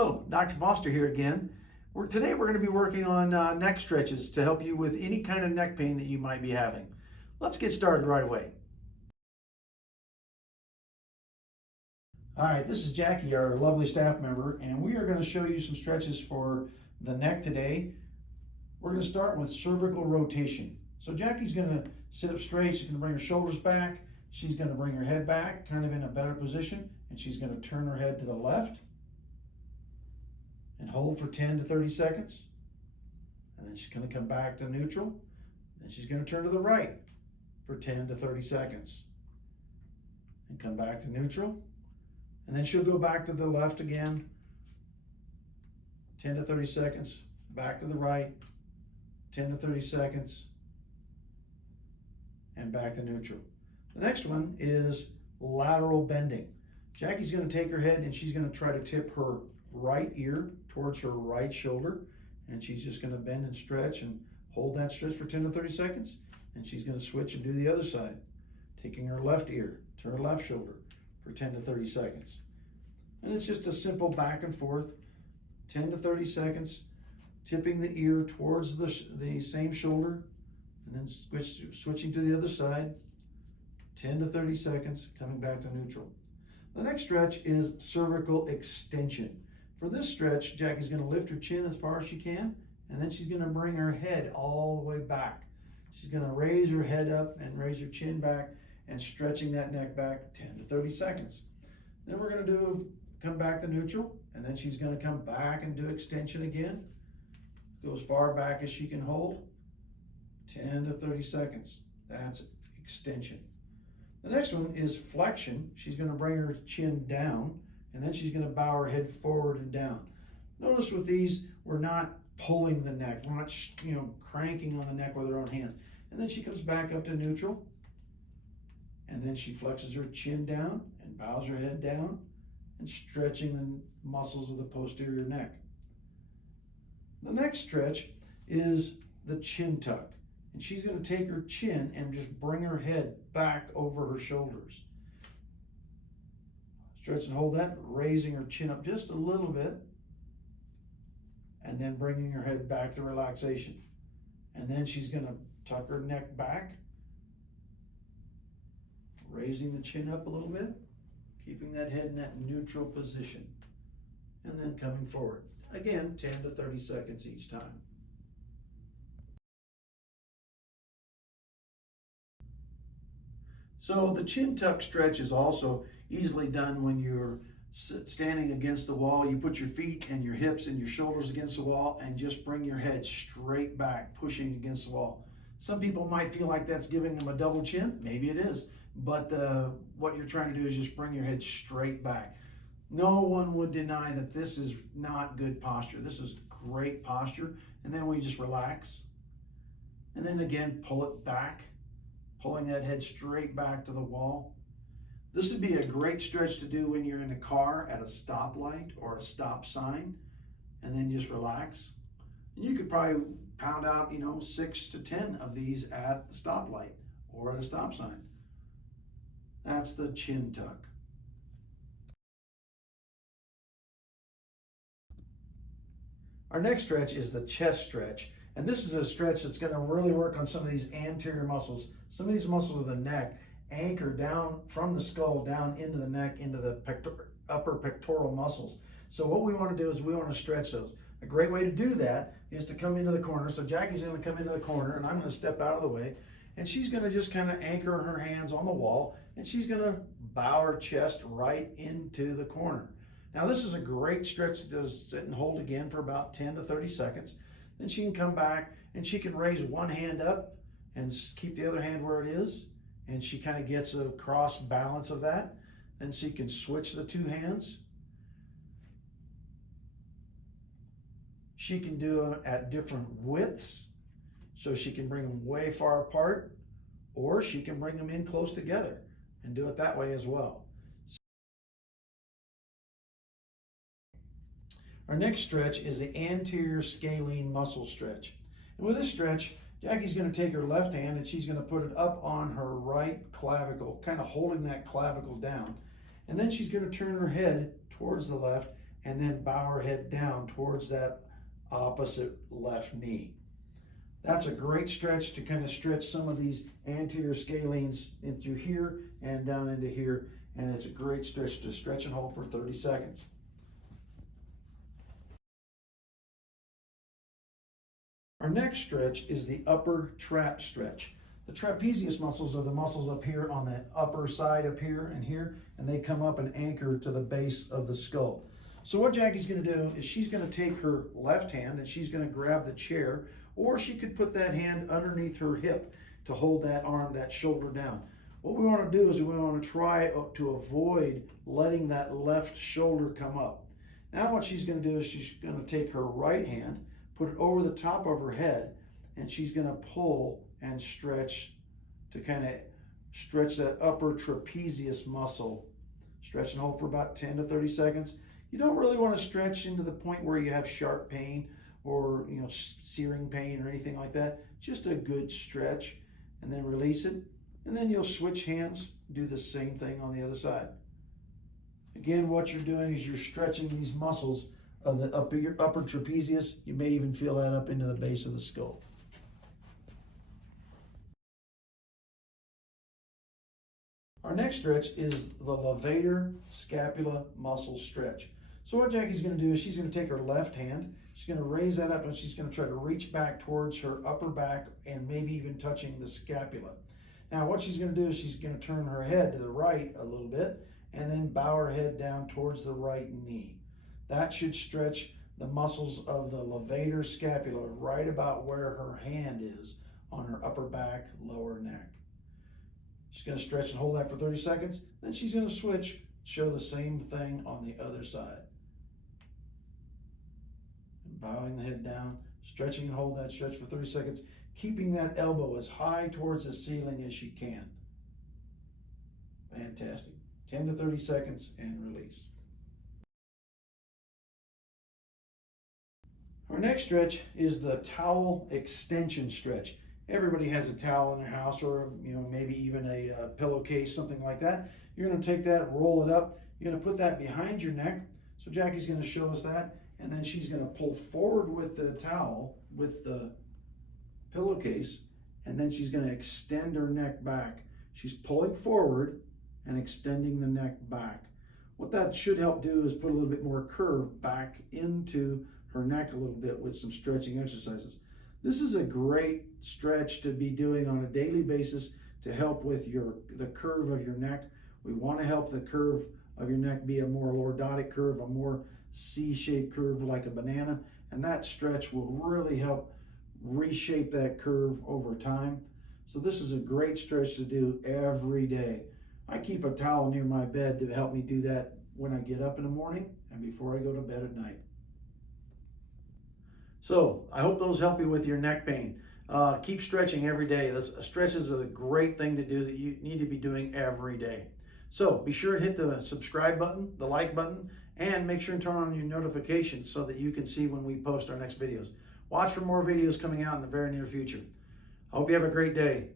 Hello, Dr. Foster here again. Today we're going to be working on neck stretches to help you with any kind of neck pain that you might be having. Let's get started right away. All right, this is Jackie, our lovely staff member, and we are going to show you some stretches for the neck today. We're going to start with cervical rotation. So Jackie's going to sit up straight. She's going to bring her shoulders back. She's going to bring her head back, kind of in a better position, and she's going to turn her head to the left and hold for 10 to 30 seconds. And then she's going to come back to neutral. Then she's going to turn to the right for 10 to 30 seconds and come back to neutral. And then she'll go back to the left again, 10 to 30 seconds, back to the right, 10 to 30 seconds, and back to neutral. The next one is lateral bending. Jackie's going to take her head and she's going to try to tip her right ear towards her right shoulder, and she's just going to bend and stretch and hold that stretch for 10 to 30 seconds, and she's going to switch and do the other side, taking her left ear to her left shoulder for 10 to 30 seconds. And it's just a simple back and forth, 10 to 30 seconds, tipping the ear towards the same shoulder, and then switching to the other side, 10 to 30 seconds, coming back to neutral. The next stretch is cervical extension. For this stretch, Jackie's going to lift her chin as far as she can, and then she's going to bring her head all the way back. She's going to raise her head up and raise her chin back and stretching that neck back 10 to 30 seconds. Then we're going to come back to neutral, and then she's going to come back and do extension again. Go as far back as she can hold, 10 to 30 seconds. That's extension. The next one is flexion. She's going to bring her chin down, and then she's going to bow her head forward and down. Notice with these, we're not pulling the neck. We're not, cranking on the neck with our own hands. And then she comes back up to neutral, and then she flexes her chin down and bows her head down and stretching the muscles of the posterior neck. The next stretch is the chin tuck. And she's going to take her chin and just bring her head back over her shoulders. Stretch and hold that, raising her chin up just a little bit, and then bringing her head back to relaxation. And then she's going to tuck her neck back, raising the chin up a little bit, keeping that head in that neutral position, and then coming forward. Again, 10 to 30 seconds each time. So the chin tuck stretch is also easily done when you're standing against the wall. You put your feet and your hips and your shoulders against the wall and just bring your head straight back, pushing against the wall. Some people might feel like that's giving them a double chin. Maybe it is. But what you're trying to do is just bring your head straight back. No one would deny that this is not good posture. This is great posture. And then we just relax. And then again, pull it back, pulling that head straight back to the wall. This would be a great stretch to do when you're in a car at a stoplight or a stop sign, and then just relax. And you could probably pound out, 6 to 10 of these at the stoplight or at a stop sign. That's the chin tuck. Our next stretch is the chest stretch. And this is a stretch that's going to really work on some of these anterior muscles. Some of these muscles of the neck anchor down from the skull down into the neck, into the upper pectoral muscles. So what we want to do is we want to stretch those. A great way to do that is to come into the corner. So Jackie's going to come into the corner, and I'm going to step out of the way. And she's going to just kind of anchor her hands on the wall, and she's going to bow her chest right into the corner. Now this is a great stretch to sit and hold again for about 10 to 30 seconds. Then she can come back and she can raise one hand up and keep the other hand where it is. And she kind of gets a cross balance of that. Then she can switch the two hands. She can do it at different widths. So she can bring them way far apart, or she can bring them in close together and do it that way as well. Our next stretch is the anterior scalene muscle stretch. And with this stretch, Jackie's going to take her left hand and she's going to put it up on her right clavicle, kind of holding that clavicle down. And then she's going to turn her head towards the left and then bow her head down towards that opposite left knee. That's a great stretch to kind of stretch some of these anterior scalenes into here and down into here. And it's a great stretch to stretch and hold for 30 seconds. Our next stretch is the upper trap stretch. The trapezius muscles are the muscles up here on the upper side up here, and they come up and anchor to the base of the skull. So what Jackie's going to do is she's going to take her left hand and she's going to grab the chair, or she could put that hand underneath her hip to hold that arm, that shoulder down. What we want to do is we want to try to avoid letting that left shoulder come up. Now what she's going to do is she's going to take her right hand, put it over the top of her head, and she's going to pull and stretch to kind of stretch that upper trapezius muscle. Stretch and hold for about 10 to 30 seconds. You don't really want to stretch into the point where you have sharp pain or searing pain or anything like that. Just a good stretch, and then release it. And then you'll switch hands, do the same thing on the other side. Again, what you're doing is you're stretching these muscles of the upper trapezius. You may even feel that up into the base of the skull. Our next stretch is the levator scapula muscle stretch. So what Jackie's going to do is she's going to take her left hand, she's going to raise that up, and she's going to try to reach back towards her upper back and maybe even touching the scapula. Now what she's going to do is she's going to turn her head to the right a little bit and then bow her head down towards the right knee. That should stretch the muscles of the levator scapula right about where her hand is on her upper back, lower neck. She's going to stretch and hold that for 30 seconds. Then she's going to switch, show the same thing on the other side. And bowing the head down, stretching and hold that stretch for 30 seconds, keeping that elbow as high towards the ceiling as she can. Fantastic. 10 to 30 seconds and release. Our next stretch is the towel extension stretch. Everybody has a towel in their house, or maybe even a pillowcase, something like that. You're going to take that, roll it up. You're going to put that behind your neck. So Jackie's going to show us that, and then she's going to pull forward with the towel, with the pillowcase, and then she's going to extend her neck back. She's pulling forward and extending the neck back. What that should help do is put a little bit more curve back into her neck a little bit with some stretching exercises. This is a great stretch to be doing on a daily basis to help with the curve of your neck. We want to help the curve of your neck be a more lordotic curve, a more C-shaped curve like a banana, and that stretch will really help reshape that curve over time. So this is a great stretch to do every day. I keep a towel near my bed to help me do that when I get up in the morning and before I go to bed at night. So I hope those help you with your neck pain. Keep stretching every day. Stretch is a great thing to do that you need to be doing every day. So be sure to hit the subscribe button, the like button, and make sure and turn on your notifications so that you can see when we post our next videos. Watch for more videos coming out in the very near future. I hope you have a great day.